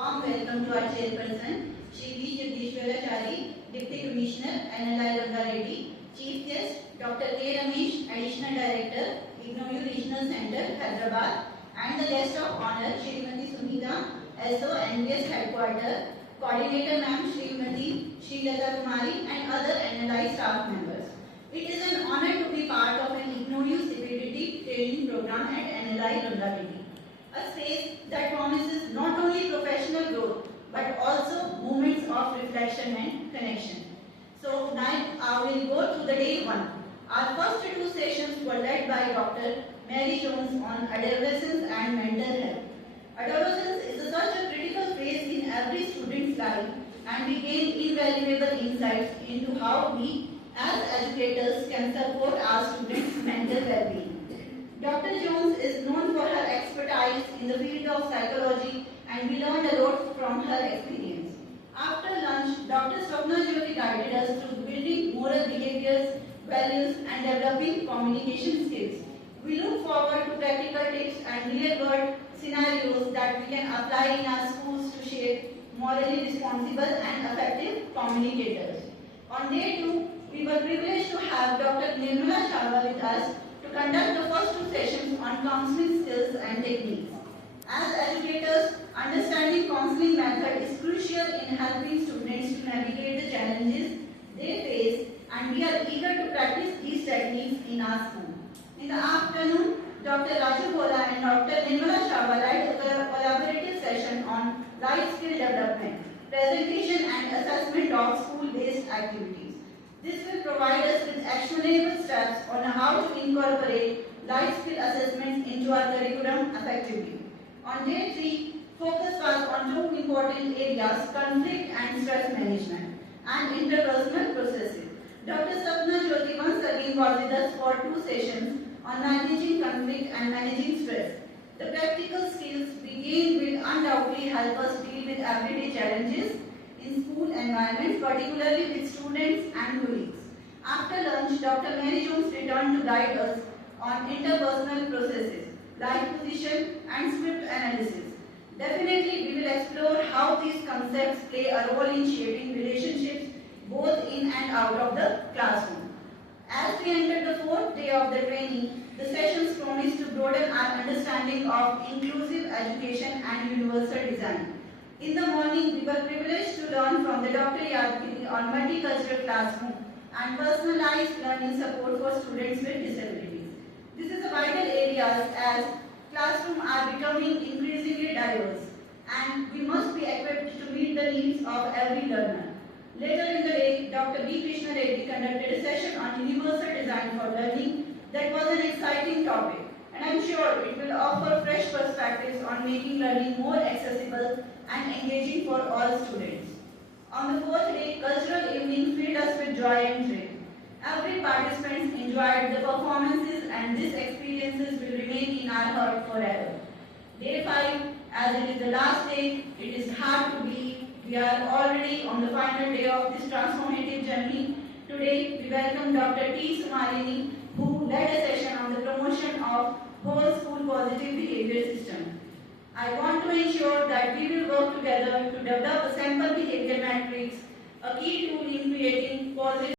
Warm welcome to our chairperson, Shri V. Jagdishwarachari, Deputy Commissioner, NLI Ranga Reddy, Chief Guest, Dr. K. Ramesh, Additional Director, IGNOU Regional Center, Hyderabad, and the guest of honor, Srimati Sunita, SO, NVS Headquarters, Coordinator Ma'am, Srimati Srilata Kumari, and other NLI staff members. It is an honor to be part of an IGNOU CPDT training program at NLI Ranga Reddy. A space that promises not only professional growth but also moments of reflection and connection. So now I will go to the day one. Our first two sessions were led by Dr. Mary Jones on adolescence and mental health. Adolescence is such a critical phase in every student's life, and we gain invaluable insights into how we as educators can support our students' mental well-being. Dr. Jones is known for her expertise in the field of psychology, and we learned a lot from her experience. After lunch, Dr. Swapna Jyoti guided us through building moral behaviors, values, and developing communication skills. We look forward to practical tips and real-world scenarios that we can apply in our schools to shape morally responsible and effective communicators. On day 2, we were privileged to have Dr. Nirmala Chawla with us to conduct the first 2 sessions on counseling skills and techniques. As educators, understanding counseling method is crucial in helping students to navigate the challenges they face, and we are eager to practice these techniques in our school. In the afternoon, Dr. Raju Bola and Dr. Nirmala Chawla led a collaborative session on life skill development, presentation and assessment of school-based activities. This will provide us with actionable steps on how to incorporate life skill assessments into our curriculum effectively. On day 3, focus was on 2 important areas, conflict and stress management, and interpersonal processes. Dr. Swapna Jyoti once again was with us for 2 sessions on managing conflict and managing stress. The practical skills we gained will undoubtedly help us deal with everyday challenges in school environments, particularly with students and colleagues. After lunch, Dr. Mary Jones returned to guide us on interpersonal processes, life position and script analysis. Definitely, we will explore how these concepts play a role in shaping relationships both in and out of the classroom. As we enter the 4th day of the training, the sessions promise to broaden our understanding of inclusive education and universal design. In the morning, we were privileged to learn from the Dr. Yadgiri on multicultural classroom and personalized learning support for students with disabilities. This is a vital area as classrooms are becoming increasingly diverse, and we must be equipped to meet the needs of every learner. Later in the day, Dr. B. Krishna Reddy conducted a session on universal design for learning that was an exciting topic, and I am sure it will offer fresh perspectives on making learning more accessible and engaging for all students. On the 4th day, cultural evening filled us with joy and thrill. Every participant enjoyed the performances, and these experiences will remain in our heart forever. Day 5, as it is the last day, it is hard to believe we are already on the final day of this transformative journey. Today, we welcome Dr. T. Sumalini, who led a session on the promotion of whole school positive behavior system. I want to ensure that we will work together to develop a sample behavior matrix, a key tool in creating positive